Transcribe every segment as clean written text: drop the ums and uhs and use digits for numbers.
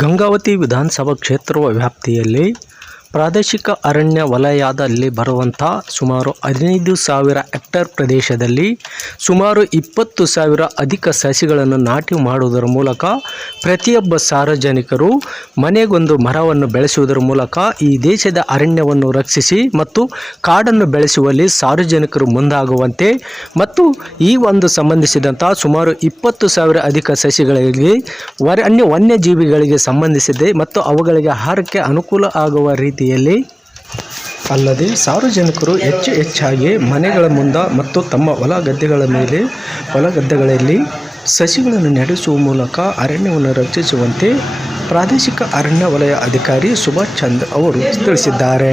ಗಂಗಾವತಿ ವಿಧಾನಸಭಾ ಕ್ಷೇತ್ರ ವ್ಯಾಪ್ತಿಯಲ್ಲಿ ಪ್ರಾದೇಶಿಕ ಅರಣ್ಯ ವಲಯದಲ್ಲಿ ಬರುವಂಥ ಸುಮಾರು 15,000 ಹೆಕ್ಟೇರ್ ಪ್ರದೇಶದಲ್ಲಿ ಸುಮಾರು 20,000 ಅಧಿಕ ಸಸಿಗಳನ್ನು ನಾಟಿ ಮಾಡುವುದರ ಮೂಲಕ ಪ್ರತಿಯೊಬ್ಬ ಸಾರ್ವಜನಿಕರು ಮನೆಗೊಂದು ಮರವನ್ನು ಬೆಳೆಸುವುದರ ಮೂಲಕ ಈ ದೇಶದ ಅರಣ್ಯವನ್ನು ರಕ್ಷಿಸಿ ಮತ್ತು ಕಾಡನ್ನು ಬೆಳೆಸುವಲ್ಲಿ ಸಾರ್ವಜನಿಕರು ಮುಂದಾಗುವಂತೆ ಮತ್ತು ಈ ಒಂದು ಸಂಬಂಧಿಸಿದಂಥ ಸುಮಾರು 20,000 ಅಧಿಕ ಸಸಿಗಳಿಗೆ ವನ್ಯಜೀವಿಗಳಿಗೆ ಸಂಬಂಧಿಸಿದೆ ಮತ್ತು ಅವುಗಳಿಗೆ ಆಹಾರಕ್ಕೆ ಅನುಕೂಲ ಆಗುವ ರೀತಿಯಲ್ಲಿ ಅಲ್ಲದೆ ಸಾರ್ವಜನಿಕರು ಹೆಚ್ಚಾಗಿ ಮನೆಗಳ ಮುಂದೆ ಮತ್ತು ತಮ್ಮ ಹೊಲಗದ್ದೆಗಳಲ್ಲಿ ಸಸಿಗಳನ್ನು ನೆಡೆಸುವ ಮೂಲಕ ಅರಣ್ಯವನ್ನು ರಕ್ಷಿಸುವಂತೆ ಪ್ರಾದೇಶಿಕ ಅರಣ್ಯ ವಲಯ ಅಧಿಕಾರಿ ಸುಭಾಷ್ ಚಂದ್ರ ಅವರು ತಿಳಿಸಿದ್ದಾರೆ.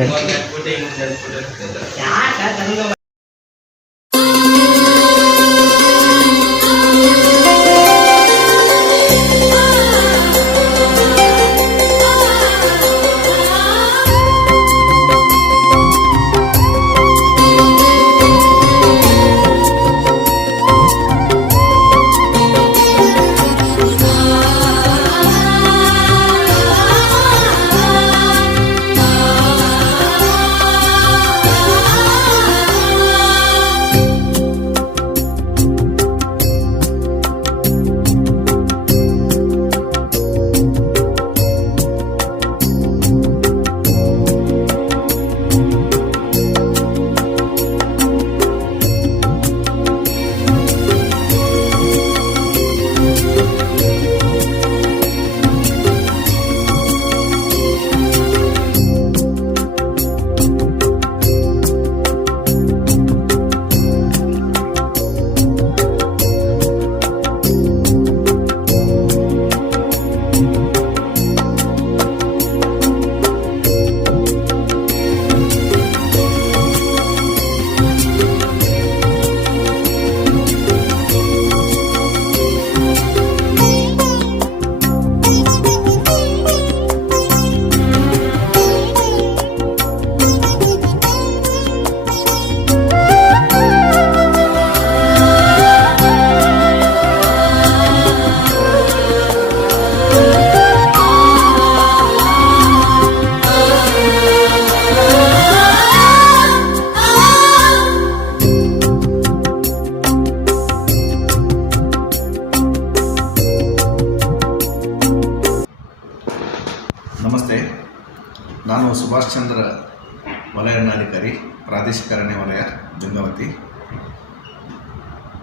ನಮಸ್ತೆ, ನಾನು ಸುಭಾಷ್ ಚಂದ್ರ ವಲಯಾಧಿಕಾರಿ, ಪ್ರಾದೇಶಿಕ ಅರಣ್ಯ ವಲಯ ಗಂಗಾವತಿ.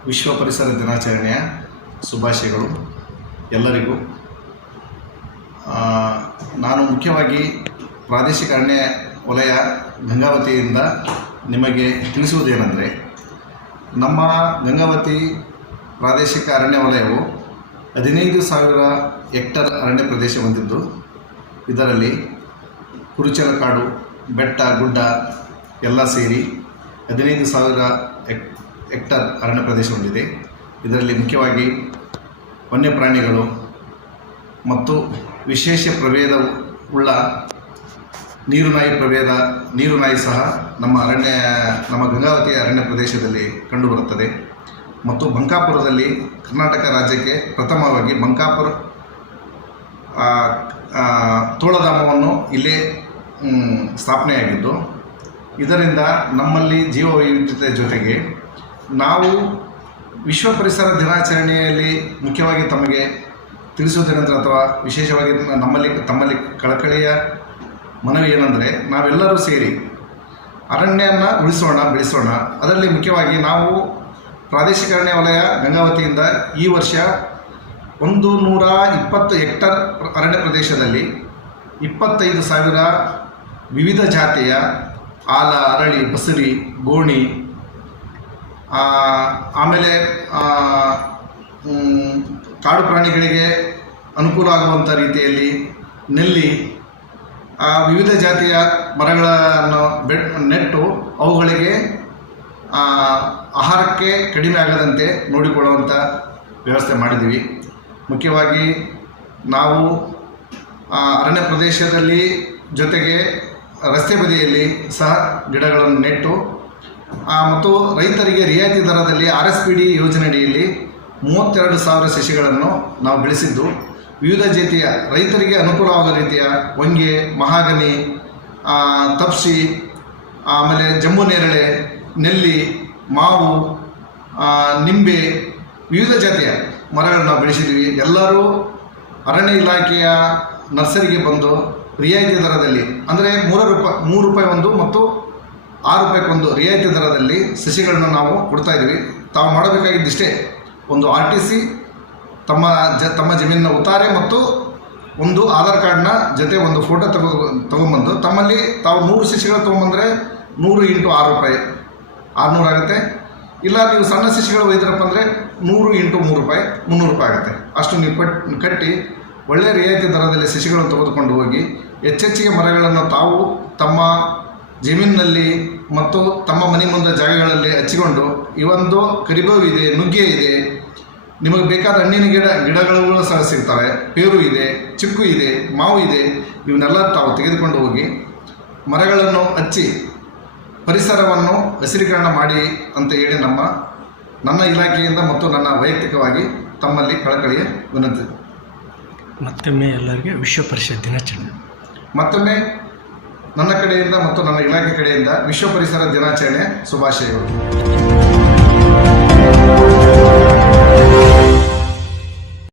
ವಿಶ್ವ ಪರಿಸರ ದಿನಾಚರಣೆಯ ಶುಭಾಶಯಗಳು ಎಲ್ಲರಿಗೂ. ನಾನು ಮುಖ್ಯವಾಗಿ ಪ್ರಾದೇಶಿಕ ಅರಣ್ಯ ವಲಯ ಗಂಗಾವತಿಯಿಂದ ನಿಮಗೆ ತಿಳಿಸುವುದೇನೆಂದರೆ, ನಮ್ಮ ಗಂಗಾವತಿ ಪ್ರಾದೇಶಿಕ ಅರಣ್ಯ ವಲಯವು 15,000 ಹೆಕ್ಟೇರ್ ಅರಣ್ಯ ಪ್ರದೇಶ ಹೊಂದಿದ್ದು, ಇದರಲ್ಲಿ ಕುರುಚಲಕಾಡು, ಬೆಟ್ಟ, ಗುಡ್ಡ ಎಲ್ಲ ಸೇರಿ 15,000 ಹೆಕ್ಟೇರ್ ಅರಣ್ಯ ಪ್ರದೇಶ ಹೊಂದಿದೆ. ಇದರಲ್ಲಿ ಮುಖ್ಯವಾಗಿ ವನ್ಯಪ್ರಾಣಿಗಳು ಮತ್ತು ವಿಶೇಷ ಪ್ರಭೇದವುಳ್ಳ ನೀರುನಾಯಿ ಸಹ ನಮ್ಮ ಗಂಗಾವತಿ ಅರಣ್ಯ ಪ್ರದೇಶದಲ್ಲಿ ಕಂಡುಬರುತ್ತದೆ. ಮತ್ತು ಬಂಕಾಪುರದಲ್ಲಿ ಕರ್ನಾಟಕ ರಾಜ್ಯಕ್ಕೆ ಪ್ರಥಮವಾಗಿ ಬಂಕಾಪುರ ತೋಳಧಾಮವನ್ನು ಇಲ್ಲೇ ಸ್ಥಾಪನೆಯಾಗಿದ್ದು, ಇದರಿಂದ ನಮ್ಮಲ್ಲಿ ಜೀವ ವೈವಿಧ್ಯತೆ ಜೊತೆಗೆ ನಾವು ವಿಶ್ವ ಪರಿಸರ ದಿನಾಚರಣೆಯಲ್ಲಿ ಮುಖ್ಯವಾಗಿ ತಮಗೆ ತಿಳಿಸುವುದೇನೆಂದರೆ, ಅಥವಾ ವಿಶೇಷವಾಗಿ ತಮ್ಮಲ್ಲಿ ಕಳಕಳಿಯ ಮನವಿ ಏನೆಂದರೆ, ನಾವೆಲ್ಲರೂ ಸೇರಿ ಅರಣ್ಯನ ಉಳಿಸೋಣ, ಬೆಳೆಸೋಣ. ಅದರಲ್ಲಿ ಮುಖ್ಯವಾಗಿ ನಾವು ಪ್ರಾದೇಶಿಕ ಅರಣ್ಯ ವಲಯ ಗಂಗಾವತಿಯಿಂದ ಈ ವರ್ಷ 120 ಹೆಕ್ಟೇರ್ ಅರಣ್ಯ ಪ್ರದೇಶದಲ್ಲಿ 25,000 ವಿವಿಧ ಜಾತಿಯ ಆಲ, ಅರಳಿ, ಬಸರಿ, ಗೋಣಿ, ಆಮೇಲೆ ಕಾಡು ಪ್ರಾಣಿಗಳಿಗೆ ಅನುಕೂಲ ಆಗುವಂಥ ರೀತಿಯಲ್ಲಿ ನೆಲ್ಲಿ, ವಿವಿಧ ಜಾತಿಯ ಮರಗಳನ್ನು ನೆಟ್ಟು ಅವುಗಳಿಗೆ ಆಹಾರಕ್ಕೆ ಕಡಿಮೆ ಆಗದಂತೆ ನೋಡಿಕೊಳ್ಳುವಂಥ ವ್ಯವಸ್ಥೆ ಮಾಡಿದ್ದೀವಿ. ಮುಖ್ಯವಾಗಿ ನಾವು ಅರಣ್ಯ ಪ್ರದೇಶದಲ್ಲಿ ಜೊತೆಗೆ ರಸ್ತೆ ಬದಿಯಲ್ಲಿ ಸಹ ಗಿಡಗಳನ್ನು ನೆಟ್ಟು ಮತ್ತು ರೈತರಿಗೆ ರಿಯಾಯಿತಿ ದರದಲ್ಲಿ RSPD ಯೋಜನೆಯಡಿಯಲ್ಲಿ 32,000 ಸಸಿಗಳನ್ನು ನಾವು ಬೆಳೆಸಿದ್ದು, ವಿವಿಧ ಜಾತಿಯ ರೈತರಿಗೆ ಅನುಕೂಲವಾಗೋ ರೀತಿಯ ಹೊಂಗೆ, ಮಹಾಗನಿ, ತಪ್ಸಿ, ಆಮೇಲೆ ಜಂಬು ನೇರಳೆ, ನೆಲ್ಲಿ, ಮಾವು, ನಿಂಬೆ, ವಿವಿಧ ಜಾತಿಯ ಮರಗಳನ್ನು ನಾವು ಬೆಳೆಸಿದ್ದೀವಿ. ಎಲ್ಲರೂ ಅರಣ್ಯ ಇಲಾಖೆಯ ನರ್ಸರಿಗೆ ಬಂದು ರಿಯಾಯಿತಿ ದರದಲ್ಲಿ, ಅಂದರೆ 3 ರೂಪಾಯಿ ಒಂದು ಮತ್ತು 6 ರೂಪಾಯಿಗೊಂದು ರಿಯಾಯಿತಿ ದರದಲ್ಲಿ ಸಸಿಗಳನ್ನು ನಾವು ಕೊಡ್ತಾಯಿದ್ದೀವಿ. ತಾವು ಮಾಡಬೇಕಾಗಿದ್ದಿಷ್ಟೇ, ಒಂದು RTC, ತಮ್ಮ ಜಮೀನಿನ ಉತ್ತಾರೆ ಮತ್ತು ಒಂದು ಆಧಾರ್ ಕಾರ್ಡ್ನ ಜೊತೆ ಒಂದು ಫೋಟೋ ತೊಗೊಂಬಂದು ತಮ್ಮಲ್ಲಿ ತಾವು 100 ಸಸಿಗಳು ತೊಗೊಂಬಂದರೆ 100 × 6 ರೂಪಾಯಿ 600 ಆಗುತ್ತೆ. ಇಲ್ಲ ನೀವು ಸಣ್ಣ ಸಸಿಗಳು ಒಯ್ದ್ರಪ್ಪ ಅಂದರೆ 100 × 3 ರೂಪಾಯಿ 300 ರೂಪಾಯಿ ಆಗುತ್ತೆ. ಅಷ್ಟು ನೀವು ಕಟ್ಟಿ ಒಳ್ಳೆಯ ರಿಯಾಯಿತಿ ದರದಲ್ಲಿ ಸಸಿಗಳನ್ನು ತೆಗೆದುಕೊಂಡು ಹೋಗಿ ಹೆಚ್ಚೆಚ್ಚಿಗೆ ಮರಗಳನ್ನು ತಾವು ತಮ್ಮ ಜಮೀನಿನಲ್ಲಿ ಮತ್ತು ತಮ್ಮ ಮನೆ ಮುಂದೆ ಜಾಗಗಳಲ್ಲಿ ಹಚ್ಚಿಕೊಂಡು, ಈ ಒಂದು ಕರಿಬೇವು ಇದೆ, ನುಗ್ಗೆ ಇದೆ, ನಿಮಗೆ ಬೇಕಾದ ಹಣ್ಣಿನ ಗಿಡಗಳು ಸಹ ಸಿಗ್ತವೆ. ಪೇರು ಇದೆ, ಚಿಕ್ಕು ಇದೆ, ಮಾವು ಇದೆ. ಇವನ್ನೆಲ್ಲ ತಾವು ತೆಗೆದುಕೊಂಡು ಹೋಗಿ ಮರಗಳನ್ನು ಹಚ್ಚಿ ಪರಿಸರವನ್ನು ಹಸಿರೀಕರಣ ಮಾಡಿ ಅಂತ ಹೇಳಿ ನನ್ನ ಇಲಾಖೆಯಿಂದ ಮತ್ತು ನನ್ನ ವೈಯಕ್ತಿಕವಾಗಿ ತಮ್ಮಲ್ಲಿ ಕಳಕಳಿಯ ವಿನಂತಿ. ಮತ್ತೊಮ್ಮೆ ಎಲ್ಲರಿಗೆ ವಿಶ್ವ ಪರಿಸರ ದಿನಾಚರಣೆ. ಮತ್ತೊಮ್ಮೆ ನನ್ನ ಕಡೆಯಿಂದ ಮತ್ತು ನನ್ನ ಇಲಾಖೆ ಕಡೆಯಿಂದ ವಿಶ್ವ ಪರಿಸರ ದಿನಾಚರಣೆ ಶುಭಾಶಯಗಳು.